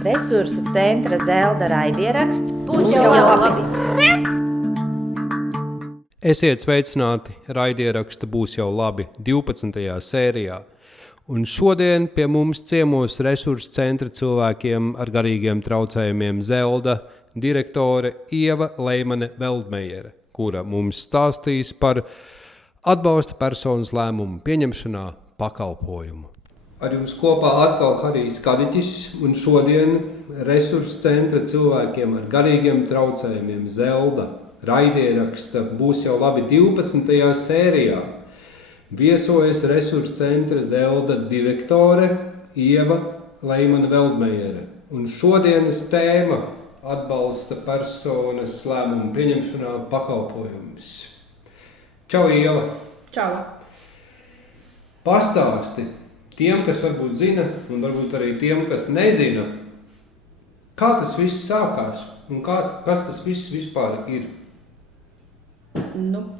Resursu centra Zelda raidieraksts būs jau labi. Esiet sveicināti, raidieraksta būs jau labi 12. sērijā. Un šodien pie mums ciemos Resursu centra cilvēkiem ar garīgiem traucējumiem Zelda direktore Ieva Leimane-Veldmejere, kura mums stāstīs par atbalsta personas lēmumu pieņemšanā pakalpojumu. Ar jums kopā atkal Harijs Kadiķis un šodien Resursu centra cilvēkiem ar garīgiem traucējumiem Zelda raidieraksta būs jau labi 12. sērijā. Viesojas Resursu centra Zelda direktore Ieva Leimane-Veldmejere. Un šodienas tēma atbalsta personas lēmumu pieņemšanā pakalpojumus. Čau, Ieva! Čau! Pastāsti tiem, kas varbūt zina, un varbūt arī tiem, kas nezina, kā tas viss sākās un kas tas viss vispār ir?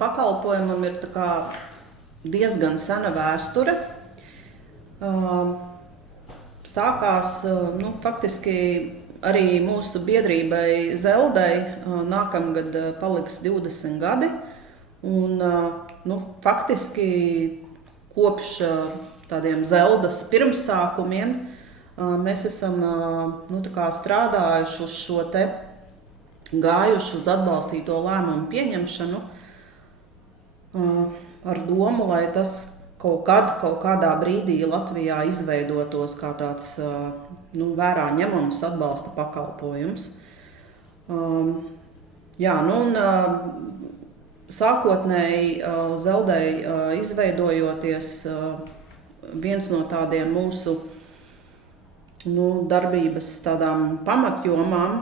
Pakalpojumam ir tā kā diezgan sena vēsture. Sākās, faktiski arī mūsu biedrībai Zeldai nākamgad paliks 20 gadi. Un, faktiski kopš tādiem Zeldas pirmsākumiem mēs esam strādājuši uz šo te gājuši uz atbalstīto lēmumu pieņemšanu ar domu, lai tas kaut kādā brīdī Latvijā izveidotos kā tāds vērā ņemams atbalsta pakalpojums. Sākotnēji Zeldai izveidojoties, viens no tādiem mūsu darbības tādām pamatjomām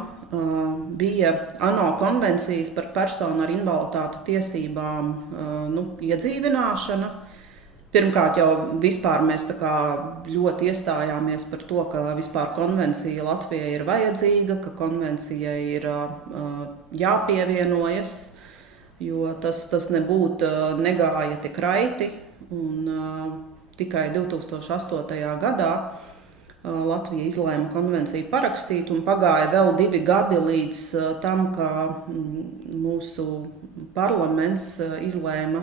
bija ANO konvencijas par personu ar invaliditāti tiesībām iedzīvināšana. Pirmkārt jau vispār mēs tā kā ļoti iestājāmies par to, ka vispār konvencija Latvijai ir vajadzīga, ka konvencijai ir jāpievienojas, jo tas nebūtu negāja tik raiti. Un tikai 2008. gadā Latvija izlēma konvenciju parakstīt, un pagāja vēl 2 gadi līdz tam, ka mūsu parlaments izlēma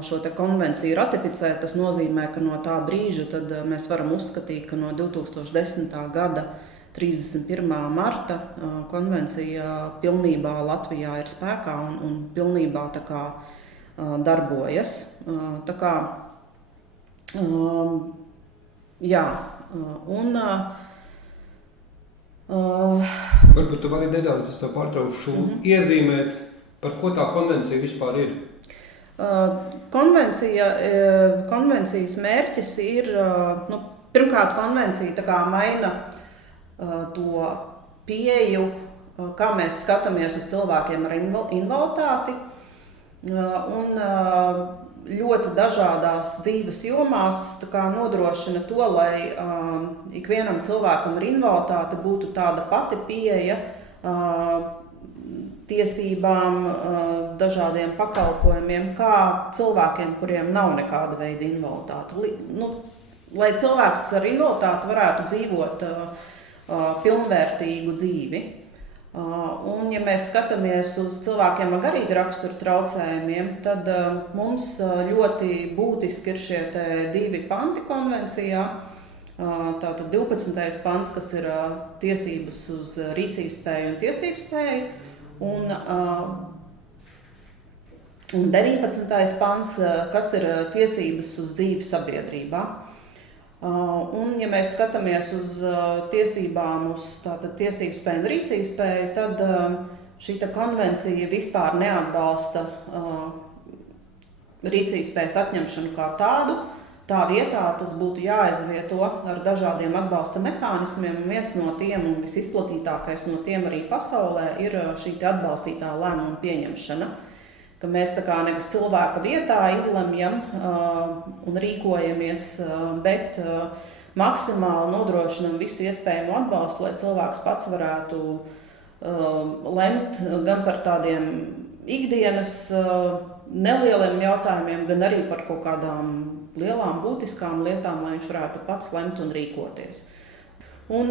šo te konvenciju ratificēt. Tas nozīmē, ka no tā brīža tad mēs varam uzskatīt, ka no 2010. gada 31. marta konvencija pilnībā Latvijā ir spēkā un pilnībā tā kā darbojas. Tā kā, Varbūt tu vari nedaudz, es tev pārtraukšu, iezīmēt, par ko tā konvencija vispār ir? Konvencijas mērķis ir, pirmkārt, konvencija tā kā maina to pieeju, kā mēs skatāmies uz cilvēkiem ar invaliditāti, un ļoti dažādās dzīves jomās tā kā nodrošina to, lai ikvienam cilvēkam ar invaliditāti būtu tāda pati pieeja tiesībām, dažādiem pakalpojumiem, kā cilvēkiem, kuriem nav nekāda veida invaliditāte. Lai cilvēks ar invaliditāti varētu dzīvot pilnvērtīgu dzīvi. Un, ja mēs skatāmies uz cilvēkiem ar garīga rakstura traucējumiem, tad mums ļoti būtiski ir šie 2 panti konvencijā. Tātad 12. pants, kas ir tiesības uz rīcības spēju un tiesības spēju, un 19. pants, kas ir tiesības uz dzīvi sabiedrībā. Un, ja mēs skatāmies uz tiesībām, uz tiesības spēju un rīcības spēju, tad šī konvencija vispār neatbalsta rīcības spējas atņemšanu kā tādu. Tā vietā tas būtu jāizvieto ar dažādiem atbalsta mehānismiem. Viens no tiem un visizplatītākais no tiem arī pasaulē ir šī atbalstītā lēmuma pieņemšana. Ka mēs tā kā nevis cilvēka vietā izlemjam un rīkojamies, bet maksimāli nodrošinam visu iespējamo atbalstu, lai cilvēks pats varētu lemt gan par tādiem ikdienas nelieliem jautājumiem, gan arī par kaut kādām lielām būtiskām lietām, lai viņš varētu pats lemt un rīkoties. Un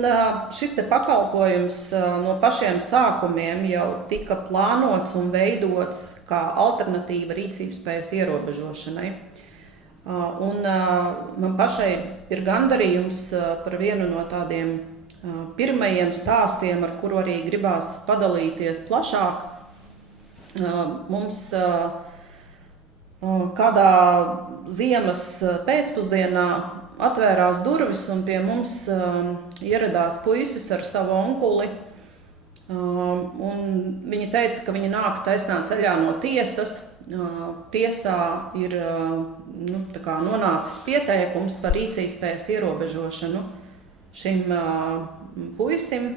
šis te pakalpojums no pašiem sākumiem jau tika plānots un veidots kā alternatīva rīcības spējas ierobežošanai. Un man pašai ir gandarījums par vienu no tādiem pirmajiem stāstiem, ar kuru arī gribās padalīties plašāk. Mums kādā ziemas pēcpusdienā atvērās durvis un pie mums ieradās puisis ar savu onkuli. Un viņi teica, ka viņi nāk taisnā ceļā no tiesas. Tiesā ir nonācis pieteikums par rīcības spējas ierobežošanu šim puisim.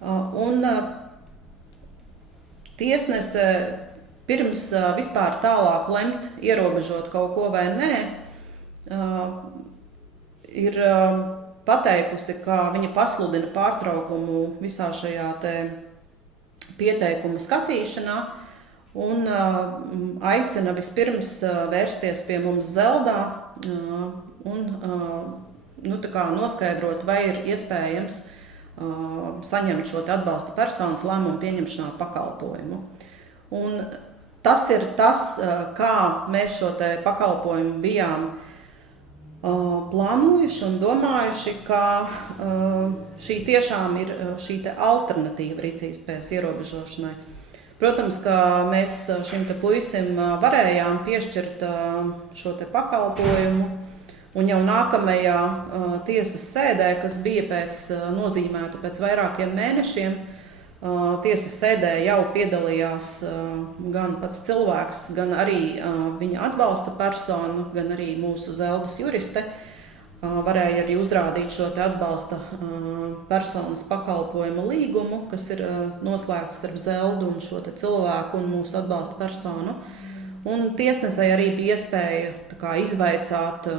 Un tiesnese pirms vispār tālāk lemt ierobežot kaut ko vai nē, ir pateikusi, ka viņa pasludina pārtraukumu visā šajā te pieteikuma skatīšanā un aicina vispirms vērsties pie mums Zeldā un noskaidrot, vai ir iespējams saņemt šo atbalsta personas lēmumu pieņemšanā pakalpojumu. Un tas ir tas, kā mēs šo te pakalpojumu bijām plānojuši un domājuši, ka šī tiešām ir šī te alternatīva rīcības spējas ierobežošanai. Protams, ka mēs šim te puisim varējām piešķirt šo te pakalpojumu, un jau nākamajā tiesas sēdē, kas bija nozīmēta pēc vairākiem mēnešiem, tiesas sēdē jau piedalījās gan pats cilvēks, gan arī viņa atbalsta persona, gan arī mūsu Zeldas juriste. Varēja arī uzrādīt šo te atbalsta personas pakalpojumu līgumu, kas ir noslēgts starp Zeldu un šo te cilvēku un mūsu atbalsta personu. Un tiesnesei arī bija iespēja izvaicāt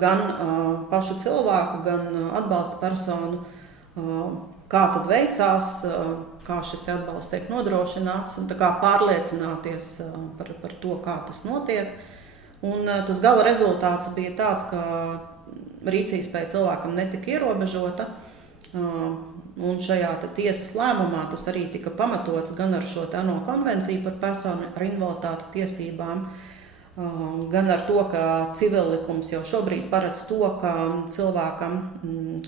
gan pašu cilvēku, gan atbalsta personu, kā tad veicās, kā šis te atbalsts tiek nodrošināts un pārliecināties par to, kā tas notiek. Un tas gala rezultāts bija tāds, ka rīcības spēja cilvēkam netika ierobežota, un šajā tiesas lēmumā tas arī tika pamatots gan ar šo ANO konvenciju par personu ar invaliditāti tiesībām, gan ar to, ka civillikums jau šobrīd paredz to, ka cilvēkam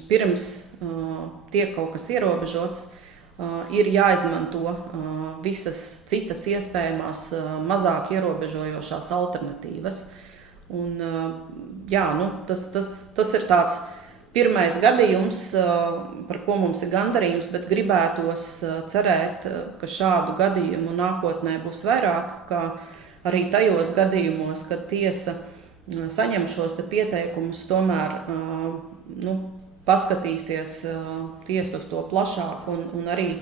pirms tiek kaut kas ierobežots, ir jāizmanto visas citas iespējamās mazāk ierobežojošās alternatīvas. Un, tas ir tāds pirmais gadījums, par ko mums ir gandarījums, bet gribētos cerēt, ka šādu gadījumu nākotnē būs vairāk, ka arī tajos gadījumos, kad tiesa saņem šos pieteikumus, tomēr paskatīsies tiesa uz to plašāk un arī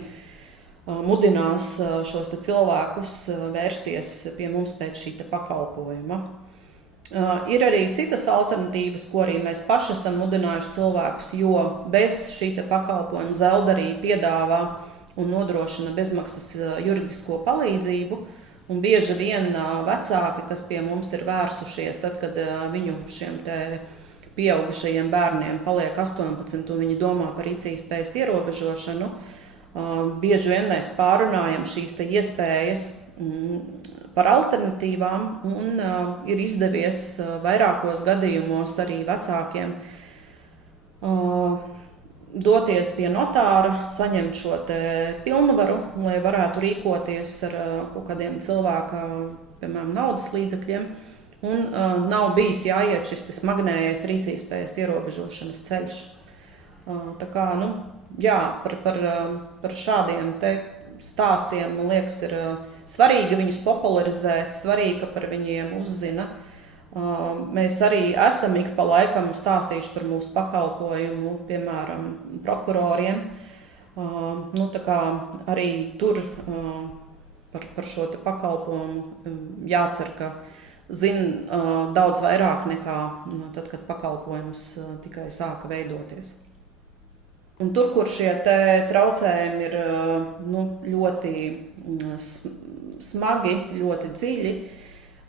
mudinās šos cilvēkus vērsties pie mums pēc šī pakalpojuma. Ir arī citas alternatīvas, ko arī mēs paši esam mudinājuši cilvēkus, jo bez šī pakalpojuma Zelda arī piedāvā un nodrošina bezmaksas juridisko palīdzību. Un bieži vien vecāki, kas pie mums ir vērsušies, tad, kad viņu šiem te pieaugušajiem bērniem paliek 18 un viņi domā par rīcības spējas ierobežošanu, bieži vien mēs pārunājam šīs te iespējas par alternatīvām un ir izdevies vairākos gadījumos arī vecākiem doties pie notāra, saņemt šo te pilnvaru, lai varētu rīkoties ar kaut kādiem cilvēka, piemēram, naudas līdzekļiem, un nav bijis jāiet šis smagnējais rīcības spējas ierobežošanas ceļš. Tā kā, par šādiem te stāstiem, man liekas, ir svarīgi viņus popularizēt, svarīgi, ka par viņiem uzzina. Mēs arī esam ik pa laikam stāstījuši par mūsu pakalpojumu, piemēram, prokuroriem. Arī tur par šo te pakalpojumu jācer, ka zina daudz vairāk nekā tad, kad pakalpojums tikai sāka veidoties. Un tur, kur šie te traucējumi ir ļoti smagi, ļoti dziļi,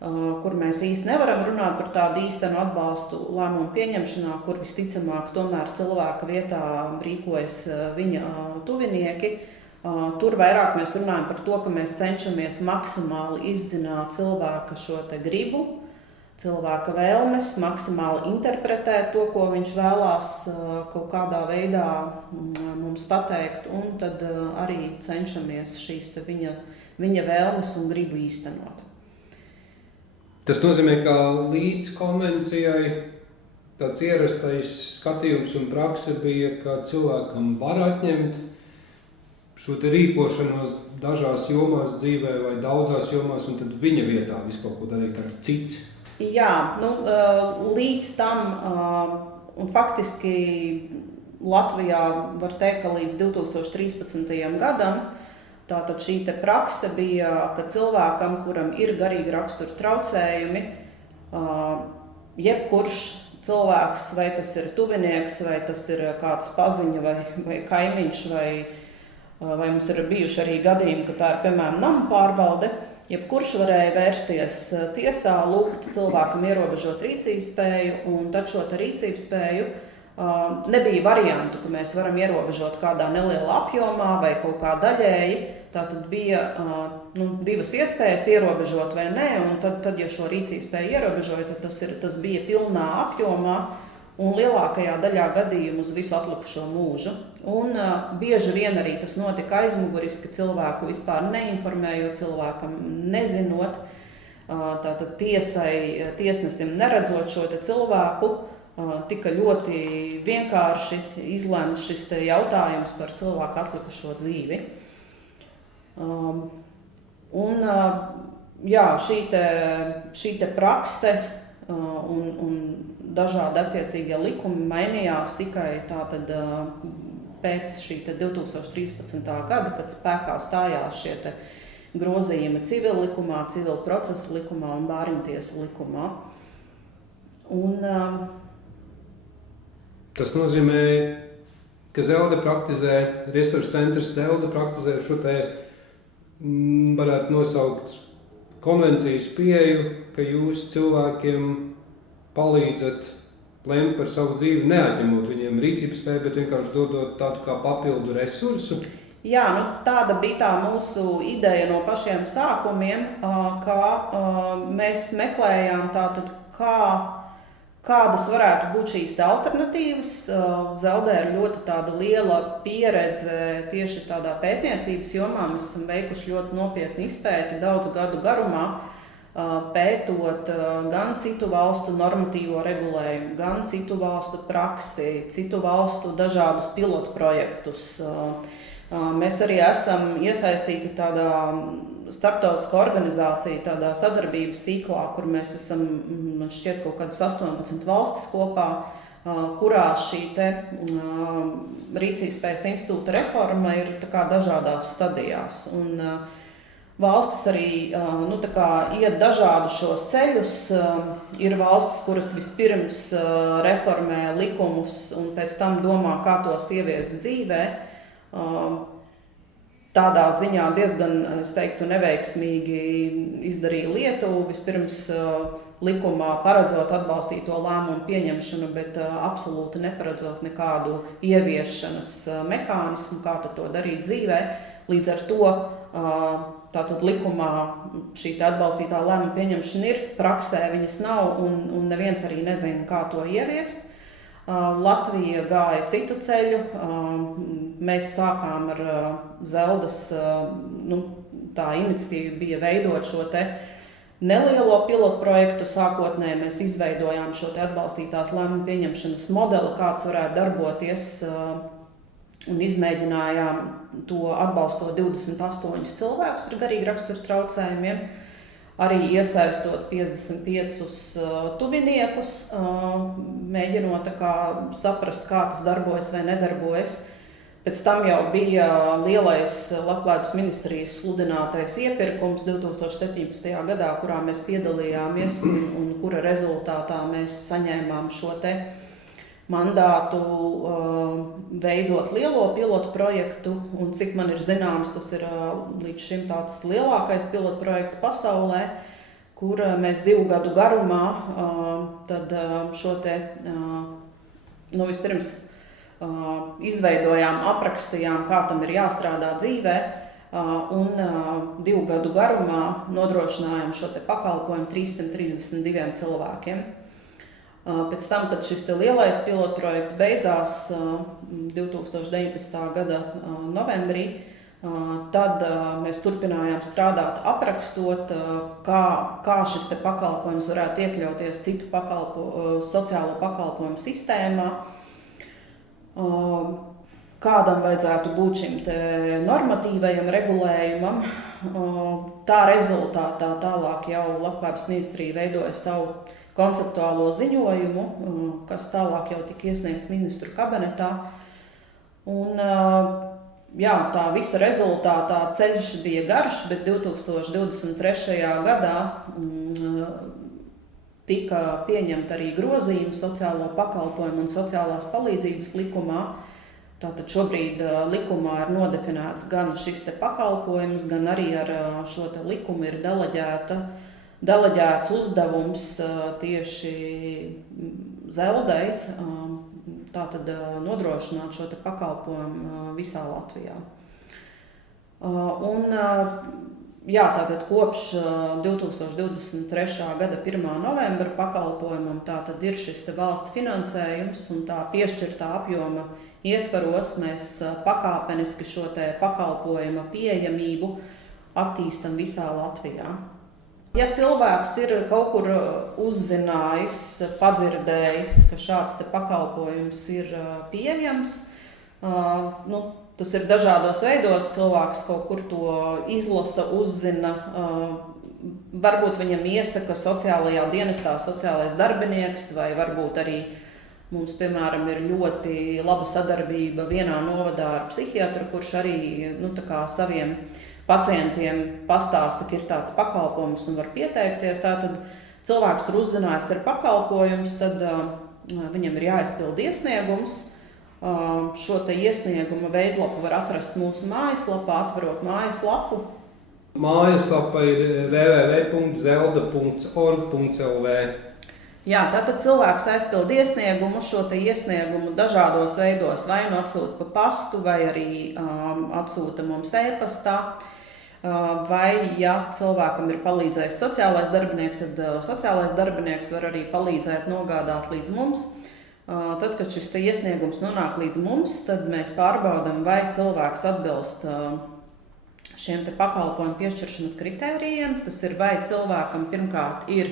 kur mēs īsti nevaram runāt par tādu īstenu atbalstu lēmumu pieņemšanā, kur visticamāk tomēr cilvēka vietā rīkojas viņa tuvinieki. Tur vairāk mēs runājam par to, ka mēs cenšamies maksimāli izzināt cilvēka šo te gribu, cilvēka vēlmes, maksimāli interpretēt to, ko viņš vēlās kaut kādā veidā mums pateikt, un tad arī cenšamies šīs te viņa vēlmes un gribu īstenot. Tas nozīmē, ka līdz konvencijai tāds ierastais skatījums un prakse bija, ka cilvēkam var atņemt šo te rīkošanos dažās jomās dzīvē vai daudzās jomās, un tad viņa vietā visu kaut ko darīt kāds cits. Jā, līdz tam, un faktiski Latvijā var teikt, ka līdz 2013. gadam tātad šī te prakse bija, ka cilvēkam, kuram ir garīgi rakstura traucējumi, jebkurš cilvēks, vai tas ir tuvinieks, vai tas ir kāds paziņa vai kaimiņš, vai mums ir bijuši arī gadījumi, ka tā ir, piemēram, nama pārvalde, jebkurš varēja vērsties tiesā, lūgt cilvēkam ierobežot rīcības spēju, un tad šo te rīcības spēju nebija variantu, ka mēs varam ierobežot kādā nelielā apjomā vai kaut kā daļēji. Tātad bija divas iespējas ierobežot vai nē, un tad ja šo rīcības spēju ierobežoja, tad tas bija pilnā apjomā un lielākajā daļā gadījumu uz visu atlikušo mūžu. Un bieži vien arī tas notika aizmuguriski, cilvēku vispār neinformējot, cilvēkam nezinot, tātad tiesnesim neredzot šo te cilvēku, tika ļoti vienkārši izlemts šis te jautājums par cilvēku atlikušo dzīvi. Šī te prakse un dažādi attiecīgie likumi mainījās tikai tātad pēc šī te 2013. gada, kad spēkā stājās šie te grozījumi civil likumā, civil procesu likumā un bāriņtiesu likumā. Tas nozīmē, ka Zelde praktizē, resursu centrs Zelde praktizē šo te, varētu nosaukt konvencijas pieeju, ka jūs cilvēkiem palīdzat lemt par savu dzīvi, neatņemot viņiem rīcības spēju, bet vienkārši dodot tādu kā papildu resursu. Jā, tāda bija tā mūsu ideja no pašiem sākumiem, ka mēs meklējām tātad, kādas varētu būt šīs alternatīvas. Zeldē ir ļoti tāda liela pieredze tieši tādā pētniecības jomā. Mēs esam veikuši ļoti nopietnu izpēti daudzu gadu garumā, pētot gan citu valstu normatīvo regulējumu, gan citu valstu praksi, citu valstu dažādus pilotu projektus. Mēs arī esam iesaistīti tādā starptautiskā organizācija, tādā sadarbības tīklā, kur mēs esam, man šķiet, kaut kādas 18 valstis kopā, kurā šī te rīcības spējas institūta reforma ir tā kā dažādās stadijās. Un valstis arī iet dažādus šos ceļus. Ir valstis, kuras vispirms reformē likumus un pēc tam domā, kā tos ieviest dzīvē. Tādā ziņā diezgan, es teiktu, neveiksmīgi izdarīja Lietuva. Vispirms likumā paredzot atbalstīto lēmumu pieņemšanu, bet absolūti neparedzot nekādu ieviešanas mehānismu, kā to darīt dzīvē. Līdz ar to tātad likumā šī atbalstītā lēmuma pieņemšana ir, praksē viņas nav un neviens arī nezina, kā to ieviest. Latvija gāja citu ceļu. Mēs sākām ar Zeldes, tā iniciatīva bija veidot šo te nelielo pilotu projektu. Sākotnēji mēs izveidojām šo te atbalstītās lēmumu pieņemšanas modeli, kāds varētu darboties, un izmēģinājām to atbalstot 28 cilvēkus ar garīgi rakstura traucējumiem. Arī iesaistot 55 tuviniekus, mēģinot saprast, kā tas darbojas vai nedarbojas. Pēc tam jau bija lielais Labklājības ministrijas sludinātais iepirkums 2017. gadā, kurā mēs piedalījāmies un kura rezultātā mēs saņēmām šo te mandātu veidot lielo pilotu projektu, un cik man ir zināms, tas ir līdz šim tāds lielākais pilotu projekts pasaulē, kur mēs 2 gadu garumā tad šo te, vispirms izveidojām, aprakstījām, kā tam ir jāstrādā dzīvē, un 2 gadu garumā nodrošinājām šo te pakalpojumu 332 cilvēkiem. Pēc tam, kad šis te lielais pilotprojekts beidzās 2019. Gada novembrī, tad mēs turpinājām strādāt, aprakstot, kā šis te pakalpojums varētu iekļauties citu sociālo pakalpojumu sistēmā, kādam vajadzētu būt šim te normatīvajam regulējumam. Tā rezultātā tālāk jau Labklājības ministrija veidoja savu konceptuālo ziņojumu, kas tālāk jau tika iesniegts ministru kabinetā. Un, jā, tā visa rezultātā ceļš bija garš, bet 2023. gadā tika pieņemta arī grozījumi sociālo pakalpojumu un sociālās palīdzības likumā. Tātad šobrīd likumā ir nodefinēts gan šis te pakalpojums, gan arī ar šo te likumu ir deleģēts uzdevums tieši Zeldei, tātad nodrošināt šo te pakalpojumu visā Latvijā. Un, jā, tātad kopš 2023. gada 1. novembra pakalpojumam tātad ir šis te valsts finansējums un tā piešķirtā apjoma ietvaros mēs pakāpeniski šo te pakalpojuma pieejamību attīstam visā Latvijā. Ja cilvēks ir kaut kur uzzinājis, padzirdējis, ka šāds te pakalpojums ir pieejams, tas ir dažādos veidos, cilvēks kaut kur to izlasa, uzzina, varbūt viņam iesaka sociālajā dienestā sociālais darbinieks, vai varbūt arī mums, piemēram, ir ļoti laba sadarbība vienā novadā ar psihiatru, kurš arī saviem pacientiem pastāsta, ka ir tāds pakalpojums un var pieteikties. Tātad cilvēks tur uzzinājis, ka ir pakalpojums, tad viņam ir jāizpild iesniegums. Šo te iesnieguma veidlapu var atrast mūsu mājaslapā, atverot mājaslapu. Mājaslapa ir www.zelda.org.lv. Jā, tātad cilvēks aizpild iesniegumu, šo te iesniegumu dažādos veidos, vai nu atsūta pa pastu, vai arī atsūta mums e-pastā, vai, ja cilvēkam ir palīdzējis sociālais darbinieks, tad sociālais darbinieks var arī palīdzēt nogādāt līdz mums. Tad, kad šis te iesniegums nonāk līdz mums, tad mēs pārbaudam, vai cilvēks atbilst šiem te pakalpojumu piešķiršanas kritērijiem. Tas ir, vai cilvēkam pirmkārt ir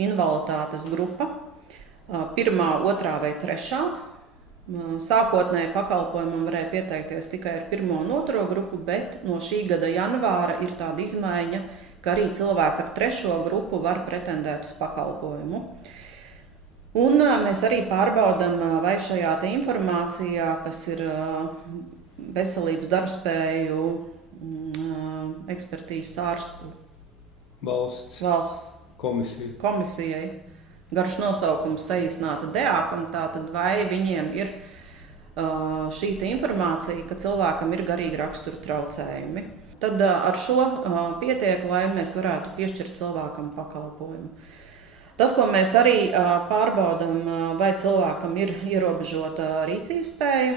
invaliditātes grupa, 1., 2. vai 3. Sākotnēji pakalpojumam varēja pieteikties tikai ar 1. un 2. grupu, bet no šī gada janvāra ir tāda izmaiņa, ka arī cilvēki ar 3. grupu var pretendēt uz pakalpojumu. Un mēs arī pārbaudam, vai šajā te informācijā, kas ir veselības darbspēju ekspertīzes ārstu valsts komisijai, garš nosaukums saīsināta DEAKam, tātad vai viņiem ir šī informācija, ka cilvēkam ir garīgi rakstura traucējumi. Tad ar šo pietiek, lai mēs varētu piešķirt cilvēkam pakalpojumu. Tas, ko mēs arī pārbaudam, vai cilvēkam ir ierobežota rīcības spēja,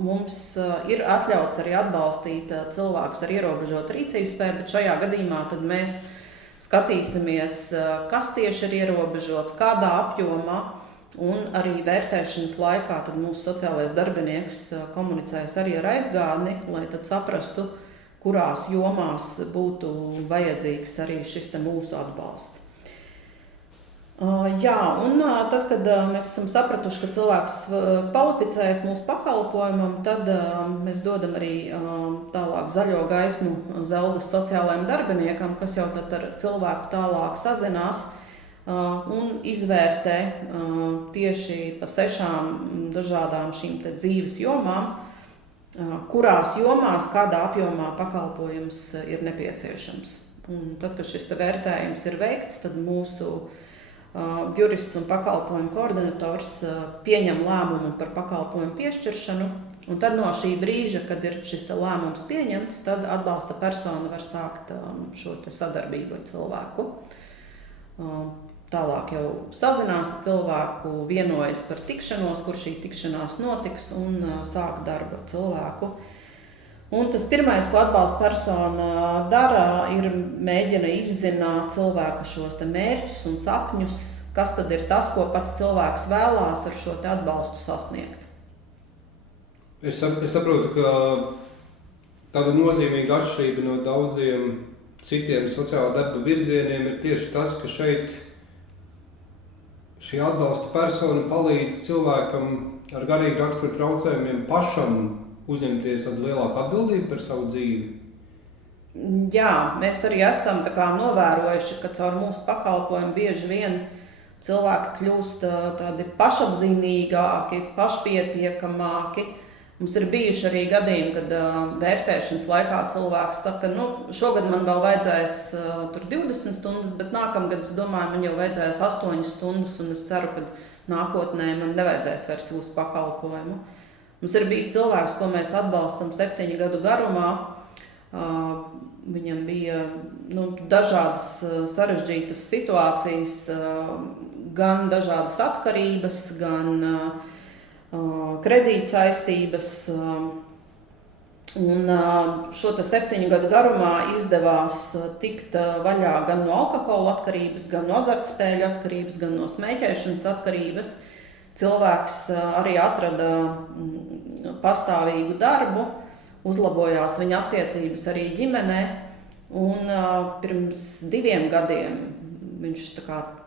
mums ir atļauts arī atbalstīt cilvēkus ar ierobežotu rīcības spēju, bet šajā gadījumā tad mēs skatīsimies, kas tieši ir ierobežots, kādā apjomā, un arī vērtēšanas laikā tad mūsu sociālais darbinieks komunicēs arī ar aizgādni, lai tad saprastu, kurās jomās būtu vajadzīgs arī šis te mūsu atbalsts. Jā, un tad, kad mēs esam sapratuši, ka cilvēks kvalificējas mūsu pakalpojumam, tad mēs dodam arī tālāk zaļo gaismu Zeldas sociālajiem darbiniekam, kas jau tad ar cilvēku tālāk sazinās un izvērtē tieši pa 6 dažādām šīm te dzīves jomām, kurās jomās, kādā apjomā pakalpojums ir nepieciešams. Un tad, kad šis te vērtējums ir veikts, tad mūsu jurists un pakalpojumu koordinators pieņem lēmumu par pakalpojumu piešķiršanu, un tad no šī brīža, kad ir šis lēmums pieņemts, tad atbalsta persona var sākt šo te sadarbību ar cilvēku. Tālāk jau sazinās ar cilvēku, vienojas par tikšanos, kur šī tikšanās notiks un sāk darbu ar cilvēku. Un tas pirmais, ko atbalsta persona dara, ir mēģina izzināt cilvēku šos te mērķus un sapņus, kas tad ir tas, ko pats cilvēks vēlās ar šo te atbalstu sasniegt. Es saprotu, ka tāda nozīmīga atšķirība no daudziem citiem sociāla darba virzieniem ir tieši tas, ka šeit šī atbalsta persona palīdz cilvēkam ar garīgu raksturu traucējumiem pašam uzņemties tādu lielāku atbildību par savu dzīvi. Jā, mēs arī esam novērojuši, ka caur mūsu pakalpojumu bieži vien cilvēki kļūst tādi pašapzinīgāki, pašpietiekamāki. Mums ir bijuši arī gadījumi, kad vērtēšanas laikā cilvēks saka, šogad man vēl vajadzēs tur 20 stundas, bet nākamgad, es domāju, man jau vajadzēs 8 stundas, un es ceru, ka nākotnē man nevajadzēs vairs jūsu pakalpojumu. Mums ir bijis cilvēks, ko mēs atbalstam 7 gadu garumā. Viņam bija dažādas sarežģītas situācijas, gan dažādas atkarības, gan kredītsaistības. Un šo 7 gadu garumā izdevās tikt vaļā gan no alkohola atkarības, gan no azartspēļu atkarības, gan no smēķēšanas atkarības. Cilvēks arī atrada pastāvīgu darbu, uzlabojās viņa attiecības arī ģimenē, un pirms 2 gadiem viņš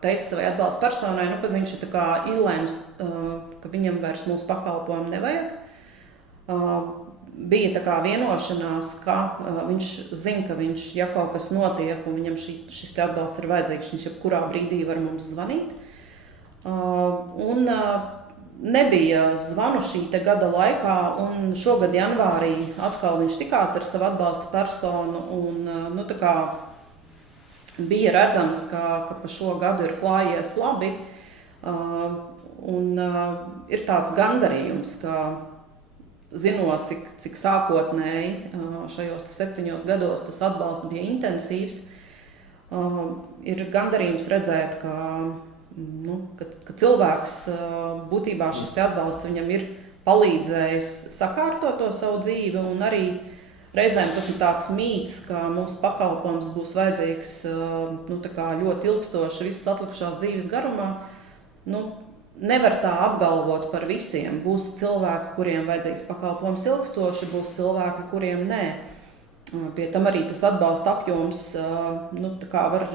teica savai atbalsta personai, kad viņš ir izlēms, ka viņam vairs mūsu pakalpojumu nevajag. Bija vienošanās, ka viņš zina, ka viņš, ja kaut kas notiek un viņam šis atbalsts ir vajadzīgs, viņš jebkurā brīdī var mums zvanīt. Un nebija zvanu šī gada laikā, un šogad janvārī atkal viņš tikās ar savu atbalsta personu, un bija redzams, ka pa šo gadu ir klājies labi, un ir tāds gandarījums, ka zinot, cik sākotnēji šajos 7 gados tas atbalsts bija intensīvs, ir gandarījums redzēt, ka cilvēks būtībā šis atbalsts viņam ir palīdzējis sakārtot to savu dzīvi, un arī reizēm tas ir tāds mīts, ka mūsu pakalpojums būs vajadzīgs ļoti ilgstoši visas atlikušās dzīves garumā. Nevar tā apgalvot par visiem. Būs cilvēki, kuriem vajadzīgs pakalpojums ilgstoši, būs cilvēki, kuriem nē. Pie tam arī tas atbalsta apjoms var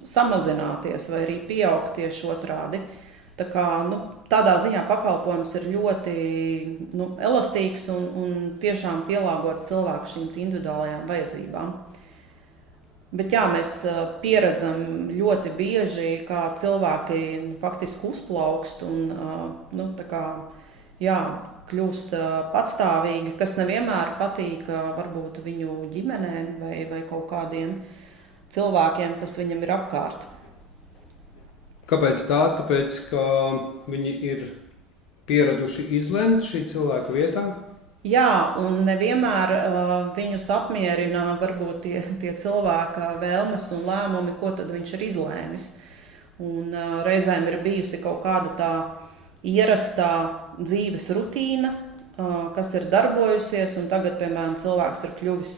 samazināties vai arī pieaugt tieši otrādi. Tādā ziņā pakalpojums ir ļoti elastīgs un tiešām pielāgots cilvēku šīm individuālajām vajadzībām. Bet jā, mēs pieredzam ļoti bieži, kā cilvēki faktiski uzplaukst un kļūst patstāvīgi, kas nevienmēr patīk varbūt viņu ģimenēm vai kaut kādiem cilvēkiem, kas viņam ir apkārt. Kāpēc tā? Tāpēc, ka viņi ir pieraduši izlemt šī cilvēka vietā? Jā, un nevienmēr viņus apmierina varbūt tie cilvēka vēlmes un lēmumi, ko tad viņš ir izlēmis. Un reizēm ir bijusi kaut kāda tā ierastā dzīves rutīna, kas ir darbojusies, un tagad, piemēram, cilvēks ir kļuvis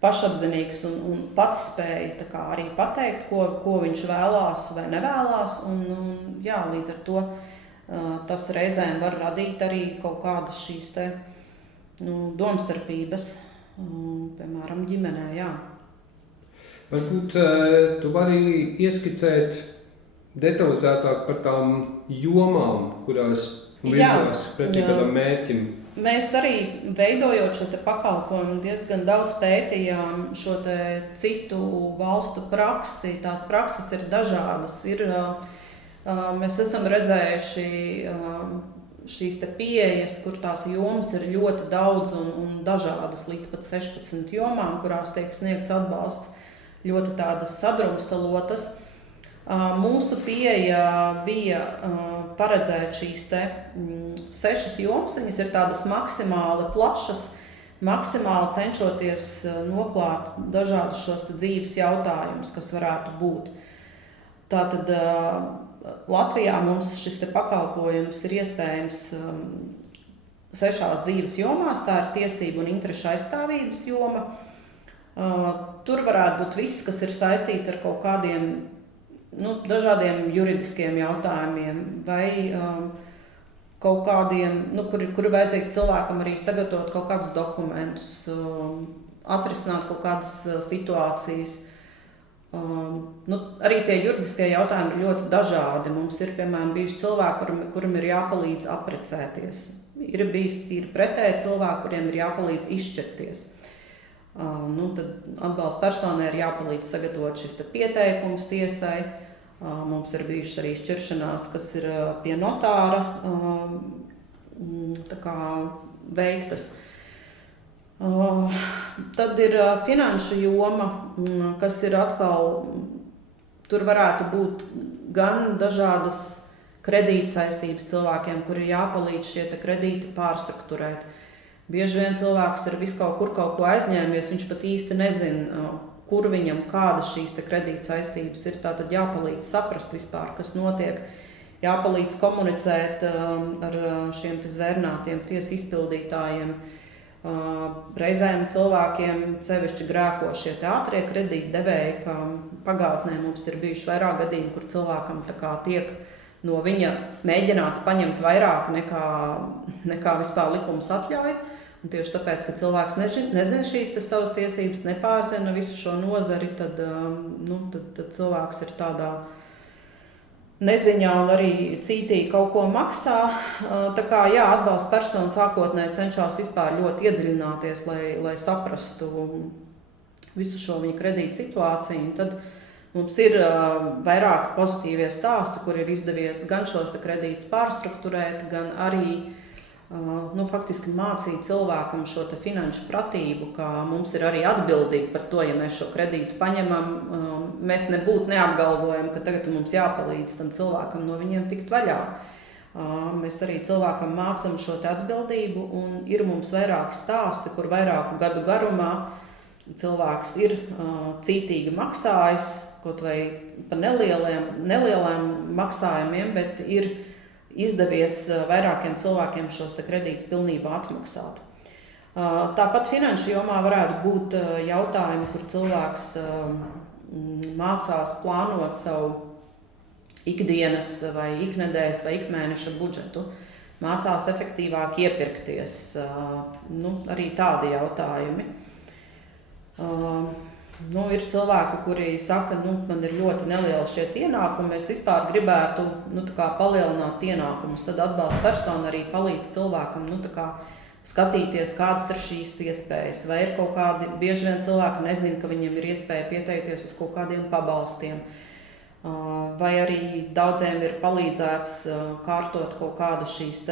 pašapzinīgs un pats spēja arī pateikt, ko viņš vēlās vai nevēlās. Jā, līdz ar to tas reizēm var radīt arī kaut kādas šīs domstarpības, piemēram, ģimenē. Jā. Varbūt tu vari ieskicēt detalizētāk par tām jomām, kurās virzās pretī kādam mērķim. Mēs arī, veidojot šo pakalpojumu, diezgan daudz pētījām šo citu valstu praksi. Tās prakses ir dažādas. Mēs esam redzējuši šīs pieejas, kur tās jomas ir ļoti daudz un dažādas, līdz pat 16 jomām, kurās tiek sniegts atbalsts, ļoti tādas sadrumstalotas. Mūsu pieeja bija paredzēt šīs 6 jomas, viņas ir tādas maksimāli plašas, maksimāli cenšoties noklāt dažādus šos dzīves jautājumus, kas varētu būt. Tātad Latvijā mums šis te pakalpojums ir iespējams 6 dzīves jomās. Tā ir tiesību un interešu aizstāvības joma. Tur varētu būt viss, kas ir saistīts ar kaut kādiem dažādiem juridiskiem jautājumiem vai kaut kādiem, kur ir vajadzīgs cilvēkam arī sagatavot kaut kādus dokumentus, atrisināt kaut kādas situācijas. Arī tie juridiskie jautājumi ir ļoti dažādi. Mums ir, piemēram, bijuši cilvēki, kuram ir jāpalīdz apprecēties. Ir bijis tīri pretēji cilvēki, kuriem ir jāpalīdz izšķirties. Tad atbalsta personai ir jāpalīdz sagatavot šis pieteikums tiesai. Mums ir bijušas arī šķiršanās, kas ir pie notāra veiktas. Tad ir finanšu joma, kas ir atkal, tur varētu būt gan dažādas kredīta saistības cilvēkiem, kuri ir jāpalīdz šie kredīti pārstrukturēt. Bieži vien cilvēks ir kaut ko aizņēmies, viņš pat īsti nezina, kur viņam kādas šīs kredīta saistības ir. Tātad jāpalīdz saprast vispār, kas notiek, jāpalīdz komunicēt ar šiem zvērnātiem tiesu izpildītājiem. Reizēm cilvēkiem sevišķi grēko šie ātrie kredītdevēji, ka pagātnē mums ir bijuši vairāk gadījumi, kur cilvēkam tiek no viņa mēģināts paņemt vairāk nekā vispār likums atļauj. Un tieši tāpēc, ka cilvēks nezina šīs savas tiesības, nepārzina visu šo nozari, tad cilvēks ir tādā neziņā un arī cītīgi kaut ko maksā. Atbalsta persona sākotnēji cenšas vispār ļoti iedziļināties, lai saprastu visu šo viņa kredīta situāciju. Un tad mums ir vairāki pozitīvie stāsti, kur ir izdevies gan šos kredītus pārstrukturēt, gan arī faktiski mācīt cilvēkam šo finanšu pratību, ka mums ir arī atbildīgi par to, ja mēs šo kredītu paņemam. Mēs nebūtu neapgalvojam, ka tagad mums jāpalīdz tam cilvēkam no viņiem tikt vaļā. Mēs arī cilvēkam mācam šo atbildību, un ir mums vairāki stāsti, kur vairāku gadu garumā cilvēks ir cītīgi maksājis, kaut vai par nelieliem maksājumiem, bet ir izdevies vairākiem cilvēkiem šos kredītus pilnībā atmaksāt. Tāpat finanšu jomā varētu būt jautājumi, kur cilvēks mācās plānot savu ikdienas vai iknedēļas vai ikmēneša budžetu, mācās efektīvāk iepirkties, arī tādi jautājumi. Ir cilvēki, kuri saka, man ir ļoti nelieli šie ienākumi, es vispār gribētu palielināt ienākumus. Tad atbalsta persona arī palīdz cilvēkam skatīties, kādas ir šīs iespējas. Vai ir kaut kādi, bieži vien cilvēki nezina, ka viņiem ir iespēja pieteikties uz kaut kādiem pabalstiem. Vai arī daudziem ir palīdzēts kārtot kaut kādas šīs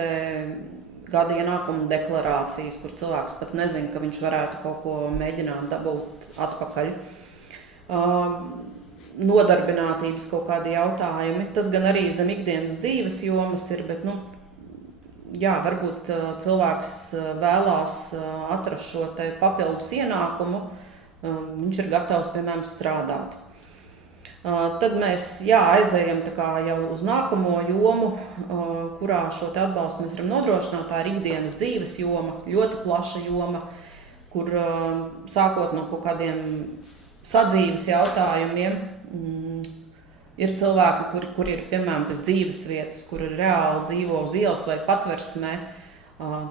gada ienākumu deklarācijas, kur cilvēks pat nezina, ka viņš varētu kaut ko mēģināt dabūt atpakaļ. Nodarbinātības kaut kādi jautājumi. Tas gan arī zem ikdienas dzīves jomas ir, bet varbūt cilvēks vēlās atrast šo papildus ienākumu, viņš ir gatavs, piemēram, strādāt. Tad mēs aizejam jau uz nākamo jomu, kurā šo atbalstu mēs varam nodrošināt. Tā ir ikdienas dzīves joma, ļoti plaša joma, kur sākot no kaut kādiem sadzīves jautājumiem, ir cilvēki, kuri ir, piemēram, bez dzīves vietas, kuri reāli dzīvo uz ielas vai patversmē,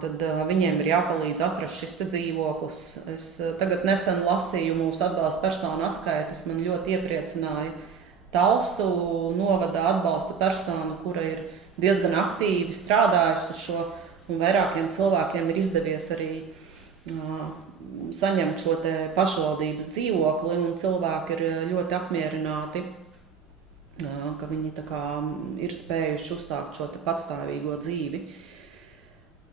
tad viņiem ir jāpalīdz atrast šis dzīvoklis. Es tagad nesen lasīju mūsu atbalsta personu atskaites, man ļoti iepriecināja Talsu novada atbalsta persona, kura ir diezgan aktīvi strādājusi uz šo, un vairākiem cilvēkiem ir izdevies arī saņemt šo pašvaldības dzīvokli, un cilvēki ir ļoti apmierināti, ka viņi ir spējuši uzstākt šo patstāvīgo dzīvi.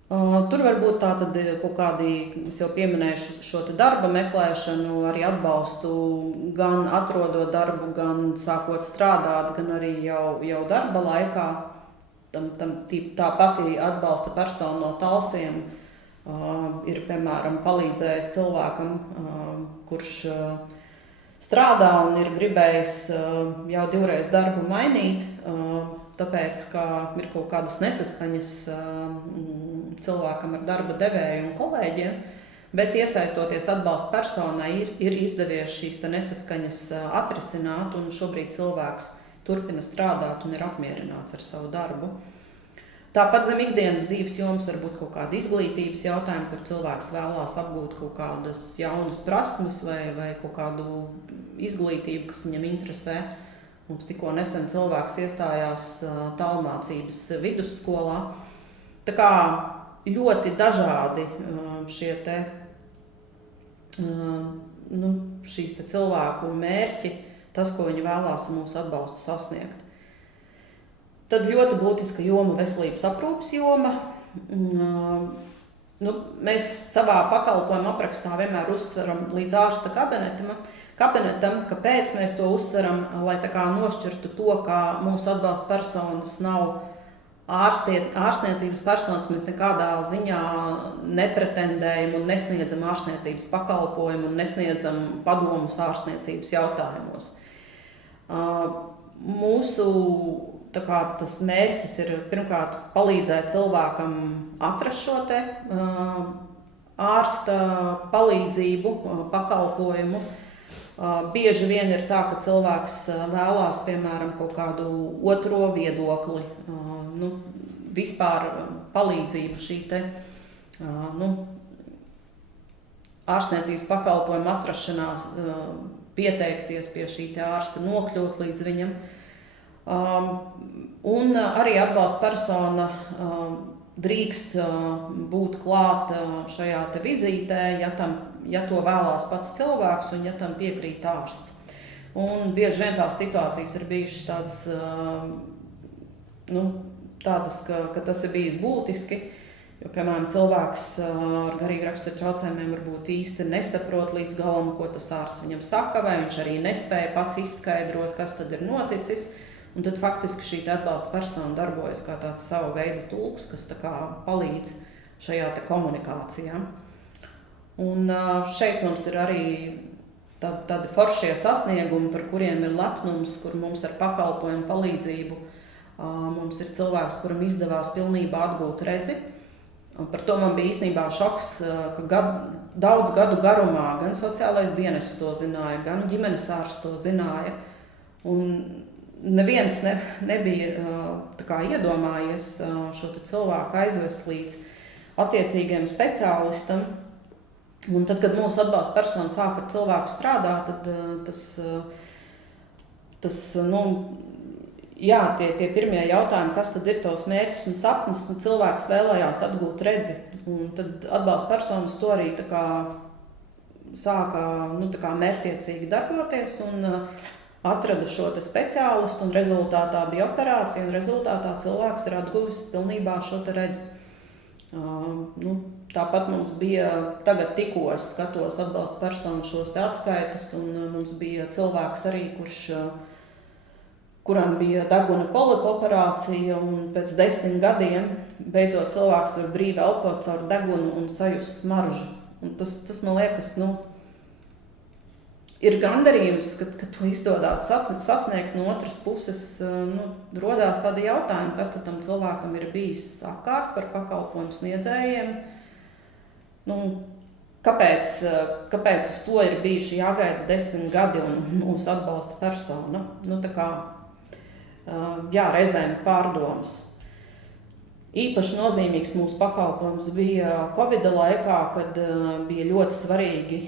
Tur var būt tātad kaut kādi, es jau pieminēju šo darba meklēšanu, arī atbalstu gan atrodot darbu, gan sākot strādāt, gan arī jau darba laikā. Tā pati atbalsta persona no Talsiem ir, piemēram, palīdzējis cilvēkam, kurš strādā un ir gribējis jau 2 reizes darbu mainīt, tāpēc, ka ir kaut kādas nesaskaņas cilvēkam ar darba devēju un kolēģiem, bet iesaistoties atbalsta personai ir izdevies šīs nesaskaņas atrisināt, un šobrīd cilvēks turpina strādāt un ir apmierināts ar savu darbu. Tāpat zem ikdienas dzīves jomas var būt kaut kāda izglītības jautājuma, kur cilvēks vēlās apgūt kaut kādas jaunas prasmes vai kaut kādu izglītību, kas viņam interesē. Mums tikko nesen cilvēks iestājās tālmācības vidusskolā. Tā kā ļoti dažādi šīs cilvēku mērķi, tas, ko viņi vēlās mūsu atbalstu sasniegt. Tad ļoti būtiska joma veselības aprūpes joma. Mēs savā pakalpojuma aprakstā vienmēr uzsveram līdz ārsta kabinetam, kāpēc mēs to uzsveram, lai tā kā nošķirtu to, ka mūsu atbalsta personas nav ārstniecības personas, mēs nekādā ziņā nepretendējam un nesniedzam ārstniecības pakalpojumu un nesniedzam padomus ārstniecības jautājumos. Mūsu tas mērķis ir pirmkārt palīdzēt cilvēkam atrast šo ārsta palīdzību, pakalpojumu. Bieži vien ir tā, ka cilvēks vēlās, piemēram, kaut kādu otro viedokli, vispār palīdzību šī ārstniecības pakalpojuma atrašanās, pieteikties pie šī ārsta, nokļūt līdz viņam. Un arī atbalsta persona drīkst būt klāt šajā vizītē, ja to vēlās pats cilvēks un ja tam piekrīt ārsts. Un bieži vien tās situācijas ir bijušas tādas, ka tas ir bijis būtiski, jo, piemēram, cilvēks ar garīgu raksturu traucējumiem varbūt īsti nesaprot līdz galam, ko tas ārsts viņam saka, vai viņš arī nespēja pats izskaidrot, kas tad ir noticis. Un tad faktiski šī atbalsta persona darbojas kā tāds sava veida tulks, kas palīdz šajā komunikācijā. Un šeit mums ir arī tādi foršie sasniegumi, par kuriem ir lepnums, kur mums ar pakalpojumu palīdzību mums ir cilvēks, kuram izdevās pilnībā atgūt redzi. Par to man bija īstenībā šoks, ka daudz gadu garumā gan sociālais dienests to zināja, gan ģimenes ārsts to zināja. Un neviens nebija iedomājies šo cilvēku aizvest līdz attiecīgiem speciālistam. Un tad, kad mūsu atbalsta persona sāk ar cilvēku strādāt, tad tie pirmie jautājumi, kas tad ir tos mērķis un sapnis, cilvēks vēlējās atgūt redzi. Un tad atbalsta personas to arī sāka mērķtiecīgi darboties un atrada šo speciālistu, un rezultātā bija operācija, un rezultātā cilvēks ir atguvis pilnībā šo redzi. Tāpat mums bija, tagad tikko es skatos atbalsta personu šos atskaitas, un mums bija cilvēks arī, kuram bija deguna polipa operācija, un pēc 10 gadiem beidzot cilvēks var brīvi elpot caur degunu un sajust smaržu. Un tas man liekas, ir gandarījums, ka to izdodās sasniegt. No otras puses, rodās tādi jautājumi, kas tad tam cilvēkam ir bijis apkārt par pakalpojumu sniedzējiem. Kāpēc uz to ir bijuši jāgaida 10 gadi un mūsu atbalsta persona? Reizēm pārdomas. Īpaši nozīmīgs mūsu pakalpojums bija Covida laikā, kad bija ļoti svarīgi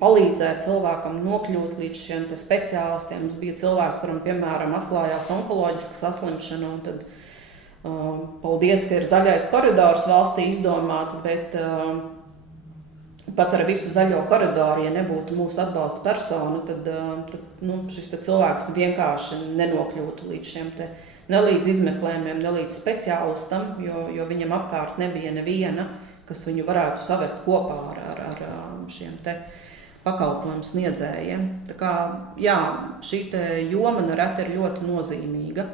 palīdzēt cilvēkam nokļūt līdz šiem speciālistiem. Mums bija cilvēks, kuram, piemēram, atklājās onkoloģiska saslimšana, un tad paldies, ka ir zaļais koridors valstī izdomāts, bet pat ar visu zaļo koridoru, ja nebūtu mūsu atbalsta persona, tad šis cilvēks vienkārši nenokļūtu līdz šiem nelīdz izmeklējumiem, nelīdz speciālistam, jo viņam apkārt nebija neviena, kas viņu varētu savest kopā ar šiem pakalpojumu sniedzējiem. Tā kā, šī joma nereti ir ļoti nozīmīga.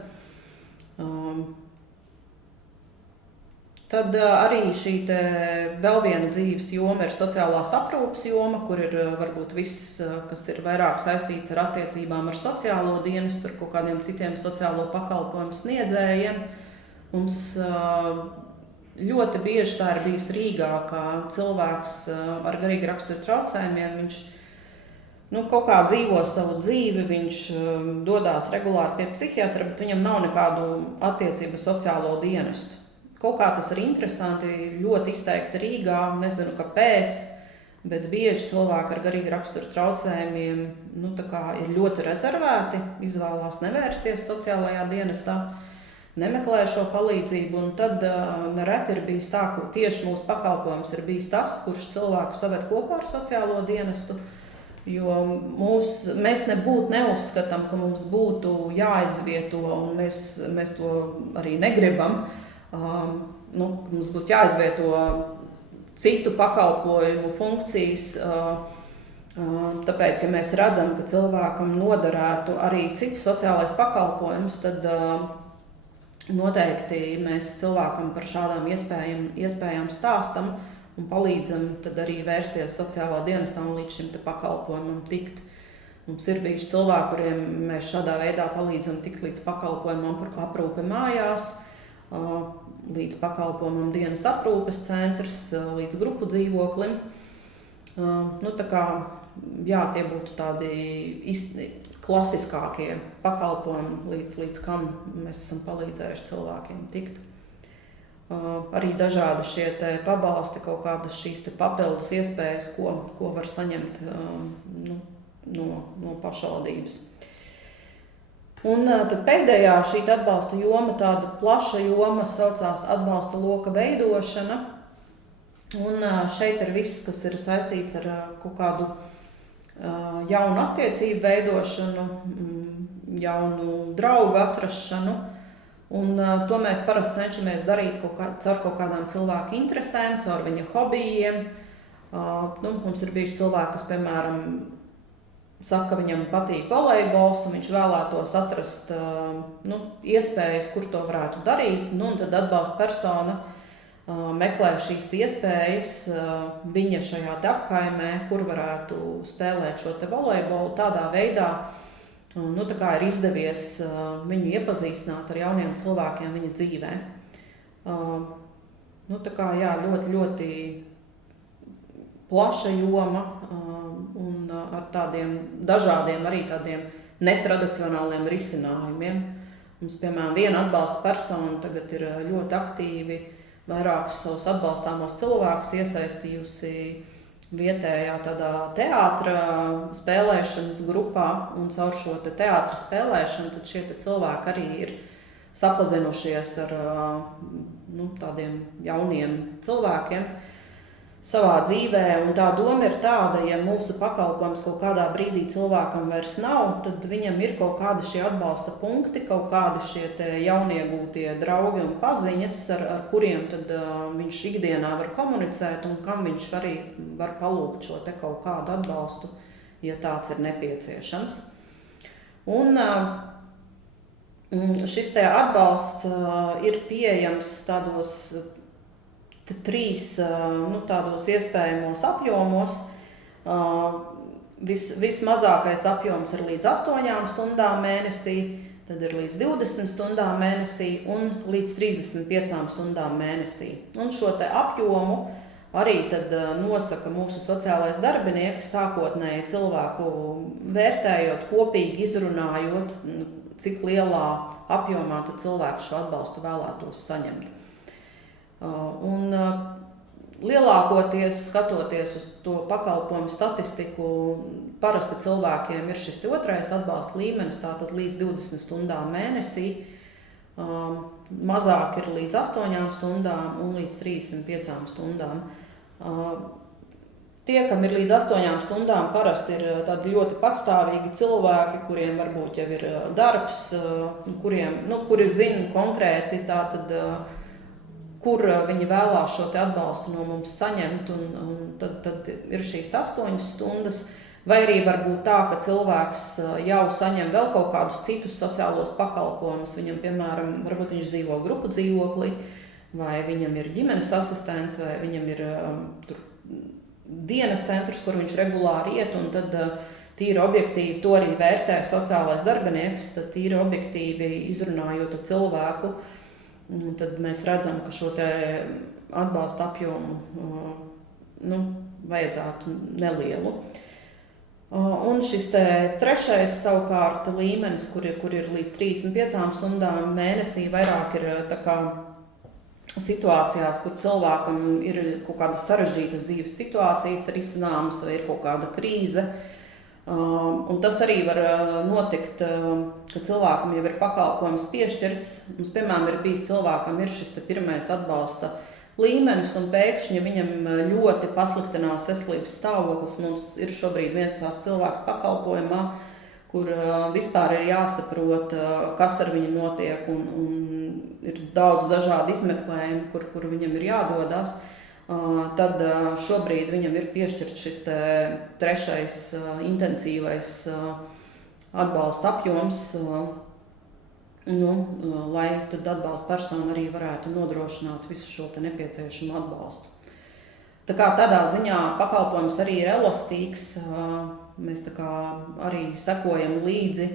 Tad arī šī vēl viena dzīves joma ir sociālās aprūpes joma, kur ir varbūt viss, kas ir vairāk saistīts ar attiecībām ar sociālo dienestu, ar kaut kādiem citiem sociālo pakalpojumu sniedzējiem. Mums ļoti bieži tā ir bijis Rīgā, ka cilvēks ar garīgu raksturu traucējumiem, viņš kaut kā dzīvo savu dzīvi, viņš dodās regulāri pie psihiatra, bet viņam nav nekādu attiecību sociālo dienestu. Kaut kā tas ir interesanti, ļoti izteikti Rīgā, nezinu kāpēc, bet bieži cilvēki ar garīgu raksturu traucējumiem ir ļoti rezervēti, izvēlās nevērsties sociālajā dienestā, nemeklē šo palīdzību, un tad nereti ir bijis tā, ka tieši mūsu pakalpojums ir bijis tas, kurš cilvēku saved kopā ar sociālo dienestu, jo mēs neuzskatām, ka mums būtu jāizvieto, un mēs to arī negribam, mums būtu jāizvieto citu pakalpojumu funkcijas, tāpēc, ja mēs redzam, ka cilvēkam noderētu arī cits sociālais pakalpojums, tad noteikti mēs cilvēkam par šādām iespējām stāstam un palīdzam tad arī vērsties sociālā dienestā un līdz šim pakalpojumam tikt. Mums ir bijuši cilvēki, kuriem mēs šādā veidā palīdzam tikt līdz pakalpojumam par aprūpi mājās, līdz pakalpojumam dienas aprūpes centrs, līdz grupu dzīvoklim. Tie būtu tādi klasiskākie pakalpojumi, līdz kam mēs esam palīdzējuši cilvēkiem tikt. Arī dažādi šie pabalsti, kaut kādas šīs papildus iespējas, ko var saņemt no pašvaldības. Un tad pēdējā šī atbalsta joma, tāda plaša joma, saucās atbalsta loka veidošana. Un šeit ir viss, kas ir saistīts ar kaut kādu jaunu attiecību veidošanu, jaunu draugu atrašanu. Un to mēs parasti cenšamies darīt caur kaut kādām cilvēku interesēm, caur viņa hobijiem. Mums ir bijuši cilvēki, kas, piemēram, saka, ka viņam patīk volejbols, un viņš vēlētos atrast iespējas, kur to varētu darīt. Un tad atbalsta persona meklē šīs iespējas viņa šajā apkaimē, kur varētu spēlēt šo volejbolu tādā veidā. Ir izdevies viņu iepazīstināt ar jauniem cilvēkiem viņa dzīvē. Ļoti, ļoti plaša joma un ar tādiem dažādiem arī tādiem netradicionāliem risinājumiem. Mums, piemēram, viena atbalsta persona tagad ir ļoti aktīvi vairākus savus atbalstāmos cilvēkus iesaistījusi vietējā tādā teātra spēlēšanas grupā, un caur šo teātra spēlēšanu tad šie cilvēki arī ir sapazinušies ar tādiem jauniem cilvēkiem savā dzīvē, un tā doma ir tāda, ja mūsu pakalpojums kaut kādā brīdī cilvēkam vairs nav, tad viņam ir kaut kādi šie atbalsta punkti, kaut kādi šie jauniegūtie draugi un paziņas, ar kuriem tad viņš ikdienā var komunicēt un kam viņš arī var palūgt šo kaut kādu atbalstu, ja tāds ir nepieciešams. Un šis atbalsts ir pieejams tādos trīs tādos iespējamos apjomos. Vismazākais apjoms ir līdz 8 stundām mēnesī, tad ir līdz 20 stundām mēnesī un līdz 35 stundām mēnesī. Un šo apjomu arī tad nosaka mūsu sociālais darbinieks, sākotnēji cilvēku vērtējot, kopīgi izrunājot, cik lielā apjomā tad cilvēku šo atbalstu vēlētos saņemt. Un lielākoties, skatoties uz to pakalpojumu statistiku, parasti cilvēkiem ir šis otrais atbalsta līmenis, tātad līdz 20 stundām mēnesī, mazāk ir līdz 8 stundām un līdz 35 stundām. Tie, kam ir līdz 8 stundām, parasti ir tādi ļoti patstāvīgi cilvēki, kuriem varbūt jau ir darbs, kuri zina konkrēti tātad, kur viņi vēlās šo atbalstu no mums saņemt, un tad ir šīs 8 stundas, vai arī var būt tā, ka cilvēks jau saņem vēl kaut kādus citus sociālos pakalpojumus. Viņam, piemēram, varbūt viņš dzīvo grupu dzīvoklī, vai viņam ir ģimenes asistents, vai viņam ir tur dienas centrs, kur viņš regulāri iet, un tad tīri objektīvi to arī vērtē sociālais darbinieks, tad tīri objektīvi izrunājot ar cilvēku, tad mēs redzam, ka šo te atbalsta apjomu vajadzētu nelielu. Un šis te trešais savukārt līmenis, kur ir līdz 35 stundām mēnesī, vairāk ir tā kā situācijās, kur cilvēkam ir kaut kādas sarežģītas dzīves situācijas risināmas vai ir kaut kāda krīze. Un tas arī var notikt, ka cilvēkam jau ir pakalpojums piešķirts. Mums, piemēram, ir bijis cilvēkam ir šis te pirmais atbalsta līmenis un pēkšņi viņam ļoti pasliktinās veselības stāvoklis. Mums ir šobrīd viens tās cilvēks pakalpojumā, kur vispār ir jāsaprot, kas ar viņu notiek, un ir daudz dažādu izmeklējumu, kur viņam ir jādodas. Tad šobrīd viņam ir piešķirts šis trešais intensīvais atbalsta apjoms, lai tad atbalsta persona arī varētu nodrošināt visu šo nepieciešamo atbalstu. Tā kā tādā ziņā pakalpojums arī ir elastīgs, mēs tā kā arī sekojam līdzi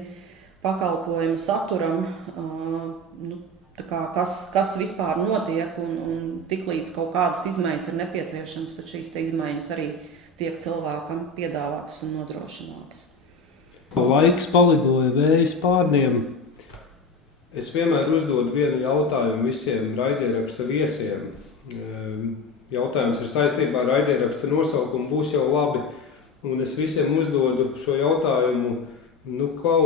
pakalpojumu saturam, tā kā kas vispār notiek, un tiklīdz kaut kādas izmaiņas ir nepieciešamas, tad šīs izmaiņas arī tiek cilvēkam piedāvātas un nodrošinātas. Laiks palidoja vējas pārniem. Es vienmēr uzdodu vienu jautājumu visiem raidieraksta viesiem. Jautājums ir saistībā ar raidieraksta nosaukumu Būs jau labi. Un es visiem uzdodu šo jautājumu. Klau,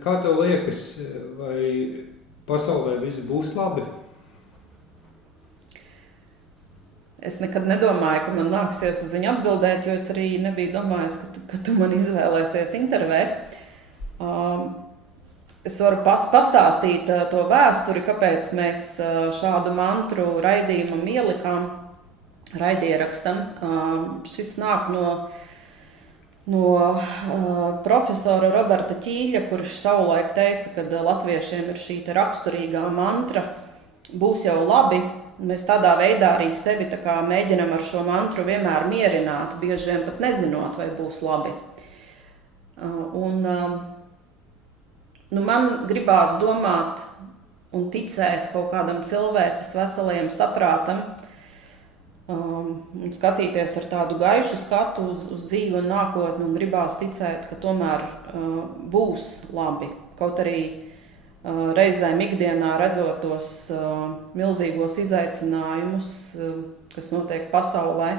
kā tev liekas, vai pasaulē viss būs labi? Es nekad nedomāju, ka man nāksies uz viņu atbildēt, jo es arī nebiju domājis, ka tu man izvēlēsies intervēt. Es varu pastāstīt to vēsturi, kāpēc mēs šādu mantru raidījumam ielikām, raidierakstam. Šis nāk no profesora Roberta Ķīļa, kurš savulaik teica, ka latviešiem ir šī raksturīgā mantra būs jau labi. Mēs tādā veidā arī sevi tā kā mēģinam ar šo mantru vienmēr mierināt, bieži vien pat nezinot, vai būs labi. Man gribās domāt un ticēt kaut kādam cilvēces veselajam saprātam un skatīties ar tādu gaišu skatu uz dzīvi un nākotni, un gribās ticēt, ka tomēr būs labi. Kaut arī reizēm ikdienā redzot tos milzīgos izaicinājumus, kas notiek pasaulē,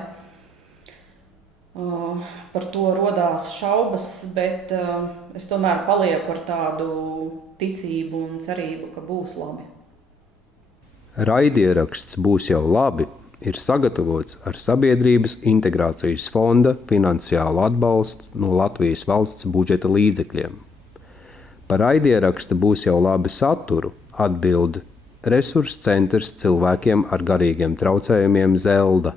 par to rodās šaubas, bet es tomēr palieku ar tādu ticību un cerību, ka būs labi. Raidieraksts Būs jau labi ir sagatavots ar Sabiedrības integrācijas fonda finansiālu atbalstu no Latvijas valsts budžeta līdzekļiem. Par raidieraksta Būs jau labi saturu atbild Resursu centrs cilvēkiem ar garīgiem traucējumiem Zelda.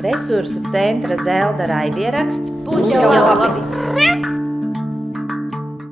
Resursu centra Zelda raidieraksts Būs jau labi!